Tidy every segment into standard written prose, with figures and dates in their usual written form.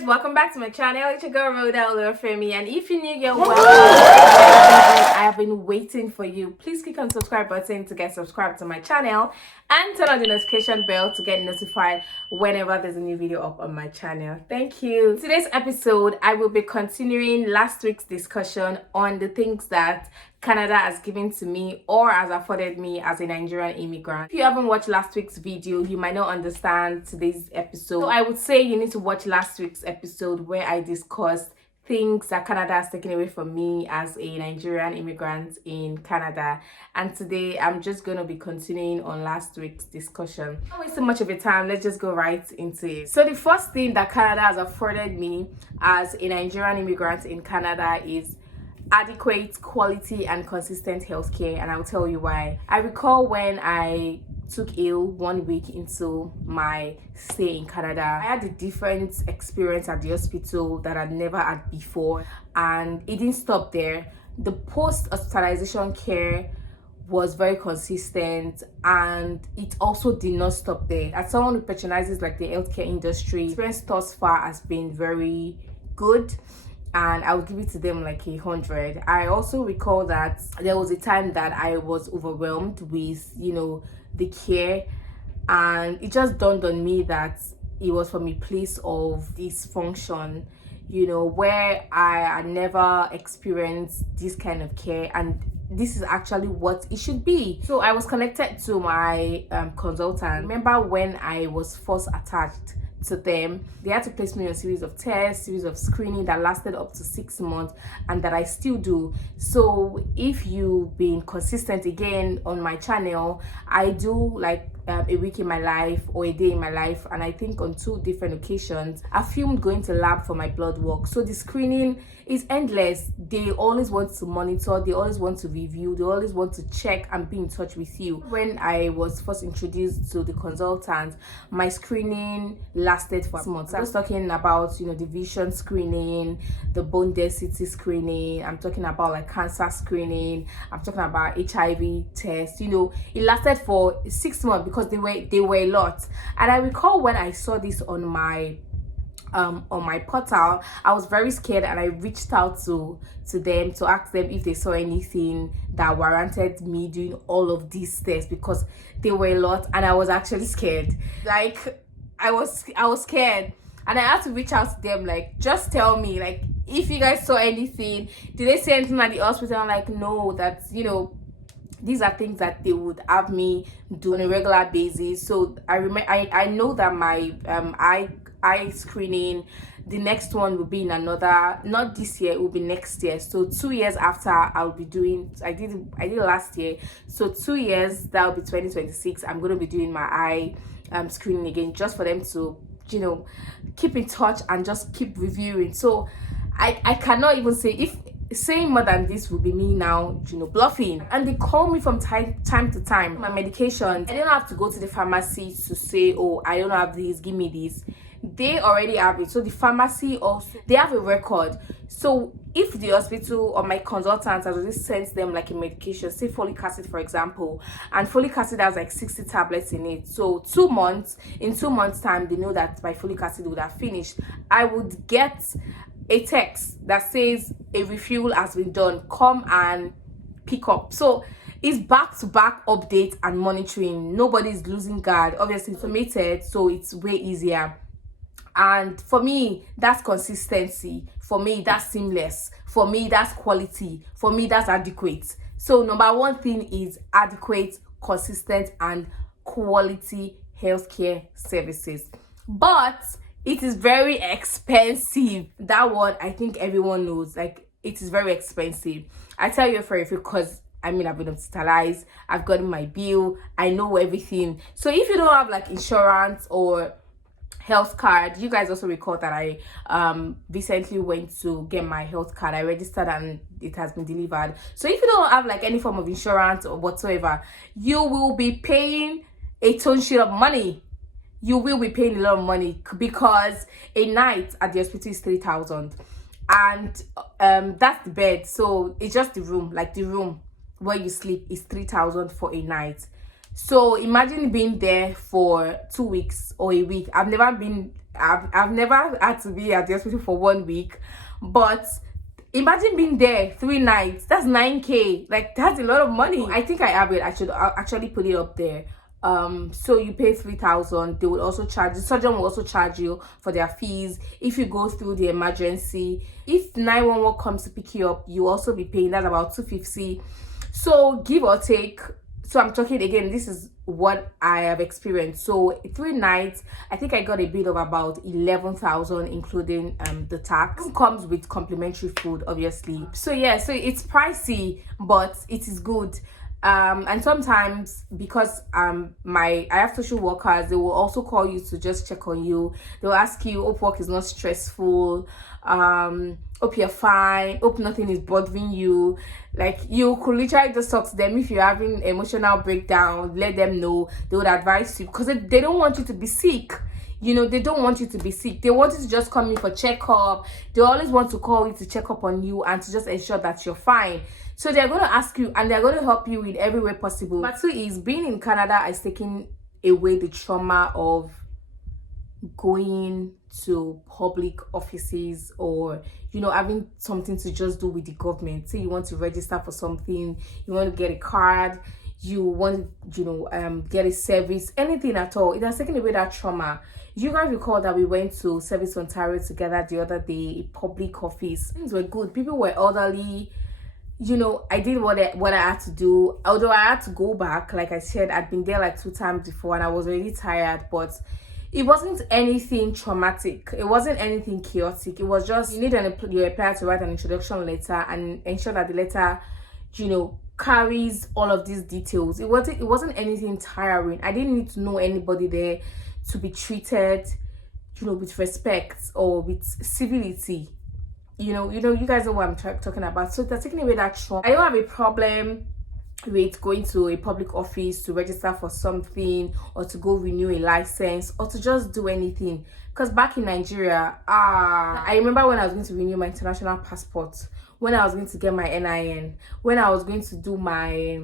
guys, welcome back to my channel. It's your girl Rhoda Femi, and if you're new, you're welcome. I have been waiting for you. Please click on the subscribe button to get subscribed to my channel and turn on the notification bell to get notified whenever there's a new video up on my channel. Thank you. Today's episode, I will be continuing last week's discussion on the things that Canada has given to me or has afforded me as a Nigerian immigrant. If you haven't watched last week's video, you might not understand today's episode. So I would say you need to watch last week's episode where I discussed things that Canada has taken away from me as a Nigerian immigrant in Canada. And today I'm just going to be continuing on last week's discussion. Not wasting much of your time, let's just go right into it. So the first thing that Canada has afforded me as a Nigerian immigrant in Canada is adequate, quality and consistent healthcare, and I'll tell you why. I recall when I took ill 1 week into my stay in Canada, I had a different experience at the hospital that I'd never had before, and it didn't stop there. The post-hospitalization care was very consistent, and it also did not stop there. As someone who patronizes like the healthcare industry, experience thus far has been very good, and I would give it to them like 100. I also recall that there was a time that I was overwhelmed with, the care, and it just dawned on me that it was from a place of dysfunction, where I had never experienced this kind of care, and this is actually what it should be. So I was connected to my consultant. Remember when I was first attached to them, they had to place me on a series of tests, series of screening that lasted up to 6 months, and that I still do. So if you've been consistent again on my channel, I do like a week in my life or a day in my life, and I think on 2 different occasions I filmed going to lab for my blood work. So the screening is endless. They always want to monitor, they always want to review, they always want to check and be in touch with you. When I was first introduced to the consultant, my screening lasted for months. I was talking about the vision screening, the bone density screening, I'm talking about like cancer screening, I'm talking about HIV tests. It lasted for 6 months because they were a lot. And I recall when I saw this on my portal, I was very scared, and I reached out to them to ask them if they saw anything that warranted me doing all of these tests, because they were a lot and I was actually scared. Like I was scared, and I had to reach out to them, like, just tell me, like, if you guys saw anything. Did they say anything at the hospital? I'm like, no, that's these are things that they would have me do on a regular basis. So I know that my eye screening, the next one will be in not this year, it will be next year. So 2 years after I'll be doing, I did it last year, so 2 years, that will be 2026. I'm going to be doing my eye screening again, just for them to keep in touch and just keep reviewing. So I cannot even say, if saying more than this will be me now bluffing. And they call me from time to time. My medications, I don't have to go to the pharmacy to say, oh, I don't have this, give me this. They already have it. So the pharmacy also, they have a record. So if the hospital or my consultant has already sent them like a medication, say folic acid for example, and folic acid has like 60 tablets in it, so in 2 months time they know that my folic acid would have finished, I would get a text that says a refuel has been done, come and pick up. So it's back-to-back updates and monitoring. Nobody's losing guard. Obviously it's automated, so it's way easier. And for me, that's consistency. For me, that's seamless. For me, that's quality. For me, that's adequate. So number one thing is adequate, consistent and quality healthcare services. But it is very expensive. That one, I think everyone knows. Like, it is very expensive. I tell you for a fact, because I've been hospitalized, I've gotten my bill, I know everything. So if you don't have like insurance or health card, you guys also recall that I recently went to get my health card. I registered and it has been delivered. So if you don't have like any form of insurance or whatsoever, you will be paying a ton shit of money. You will be paying a lot of money, because a night at the hospital is 3,000, and that's the bed. So it's just the room, like the room where you sleep is 3,000 for a night. So imagine being there for 2 weeks or a week. I've never been I've never had to be at the hospital for 1 week, but imagine being there 3 nights. That's 9K. Like, that's a lot of money. I think I have it. I'll actually put it up there. So you pay 3,000. They will also charge, the surgeon will also charge you for their fees if you go through the emergency. If 911 comes to pick you up, you also be paying. That's about 250. So give or take. So I'm talking again, this is what I have experienced. So 3 nights, I think I got a bill of about 11,000, including the tax. It comes with complimentary food, obviously. So yeah, so it's pricey, but it is good. And sometimes, because I have social workers, they will also call you to just check on you. They'll ask you, hope work is not stressful, hope you're fine, hope nothing is bothering you. Like, you could literally just talk to them. If you're having emotional breakdown, let them know. They would advise you, because they don't want you to be sick. You know, they don't want you to be sick. They want you to just come in for checkup. They always want to call you to check up on you and to just ensure that you're fine. So they're going to ask you, and they're going to help you in every way possible. But 2 is, being in Canada has taken away the trauma of going to public offices, or, you know, having something to just do with the government. Say you want to register for something, you want to get a card, you want, you know, get a service, anything at all. It has taken away that trauma. You guys recall that we went to Service Ontario together the other day, a public office. Things were good. People were elderly. You know, I did what I had to do. Although I had to go back, like I said, I'd been there like 2 times before, and I was really tired. But it wasn't anything traumatic. It wasn't anything chaotic. It was just, you need your employer to write an introduction letter and ensure that the letter, you know, carries all of these details. It wasn't anything tiring. I didn't need to know anybody there to be treated, you know, with respect or with civility. You know, you guys know what I'm talking about. So they're taking away that trauma. I don't have a problem with going to a public office to register for something, or to go renew a license, or to just do anything. Because back in Nigeria, I remember when I was going to renew my international passport, when I was going to get my NIN, when I was going to do my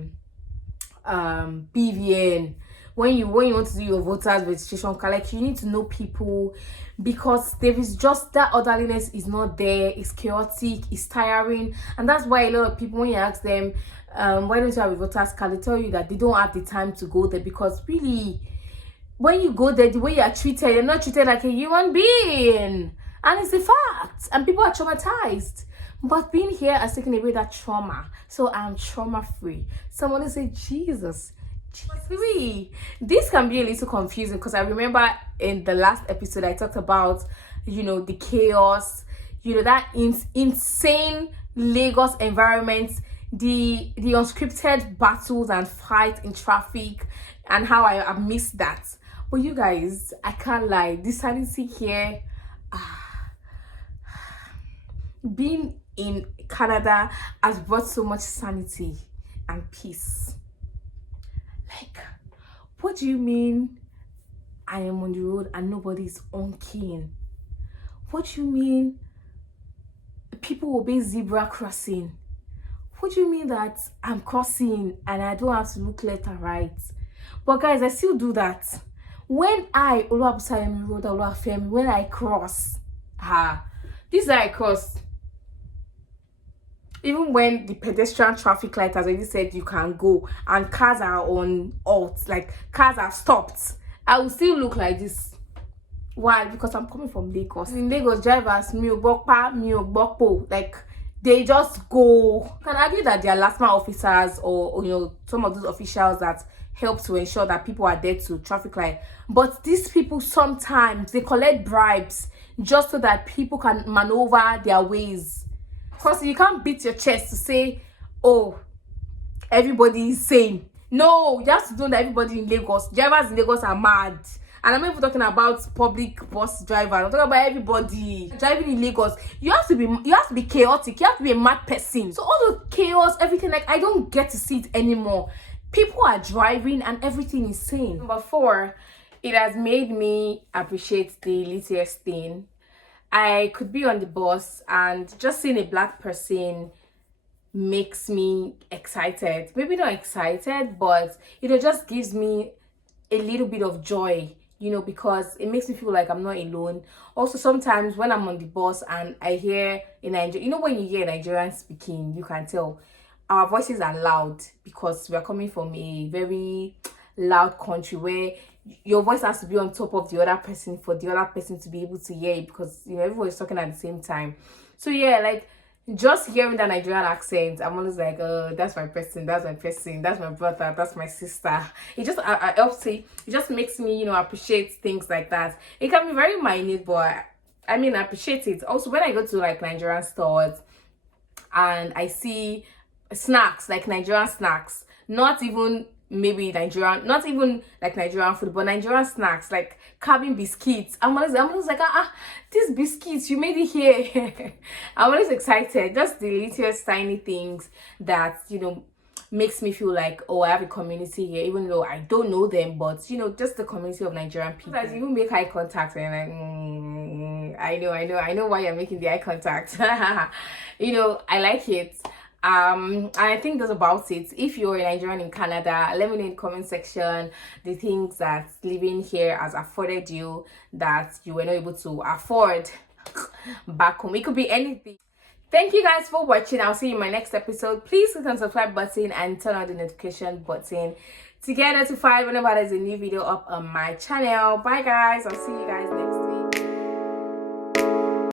BVN, when you want to do your voters registration card, like, you need to know people, because there is just that orderliness is not there. It's chaotic, it's tiring, and that's why a lot of people, when you ask them, why don't you have a voters card, they tell you that they don't have the time to go there, because really, when you go there, the way you are treated, you're not treated like a human being, and it's a fact, and people are traumatized. But being here has taken away that trauma, so I'm trauma free. Someone will say, Jesus. This can be a little confusing, because I remember in the last episode I talked about, you know, the chaos, you know, that insane Lagos environment, the unscripted battles and fights in traffic, and how I missed that. But you guys, I can't lie, this sanity here, being in Canada has brought so much sanity and peace. Like, what do you mean I am on the road and nobody's on keen? What do you mean people obey zebra crossing? What do you mean that I'm crossing and I don't have to look left and right? But guys, I still do that. When I when I cross, this is how I cross. Even when the pedestrian traffic light has already said you can go, and cars are on halt, like cars are stopped, I will still look like this. Why? Because I'm coming from Lagos. In Lagos, drivers, like, they just go. You can argue that they are last mile officers, or you know, some of those officials that help to ensure that people are there to traffic light. But these people, sometimes they collect bribes just so that people can maneuver their ways. Because you can't beat your chest to say, oh, everybody is sane. No, you have to know that everybody in Lagos, drivers in Lagos are mad. And I'm not even talking about public bus drivers. I'm talking about everybody driving in Lagos. You have to be chaotic. You have to be a mad person. So all the chaos, everything, like, I don't get to see it anymore. People are driving and everything is sane. Number 4, it has made me appreciate the littlest thing. I could be on the bus and just seeing a black person makes me excited. Maybe not excited, but it just gives me a little bit of joy you know, because it makes me feel like I'm not alone. Also, sometimes when I'm on the bus and I hear in Nigeria, you know, when you hear Nigerian speaking, you can tell our voices are loud because we are coming from a very loud country where your voice has to be on top of the other person for the other person to be able to hear it, because you know everybody's talking at the same time. So yeah, like just hearing that Nigerian accent, I'm always like, that's my person, that's my person, that's my brother, that's my sister. It just I helps it just makes me, you know, appreciate things like that. It can be very minute, but I mean, I appreciate it. Also, when I go to like Nigerian stores and I see snacks, like Nigerian snacks, not even maybe Nigerian, not even like Nigerian food, but Nigerian snacks like cabin biscuits. I'm always like, these biscuits, you made it here. I'm always excited. Just the littlest tiny things that, you know, makes me feel like, oh, I have a community here, even though I don't know them, but you know, just the community of Nigerian people. As you make eye contact and like, I know why you're making the eye contact. You know, I like it. And I think that's about it. If you're a Nigerian in Canada, let me know in the comment section the things that living here has afforded you that you were not able to afford back home. It could be anything. Thank you guys for watching. I'll see you in my next episode. Please click on the subscribe button and turn on the notification button to get notified whenever there's a new video up on my channel. Bye guys, I'll see you guys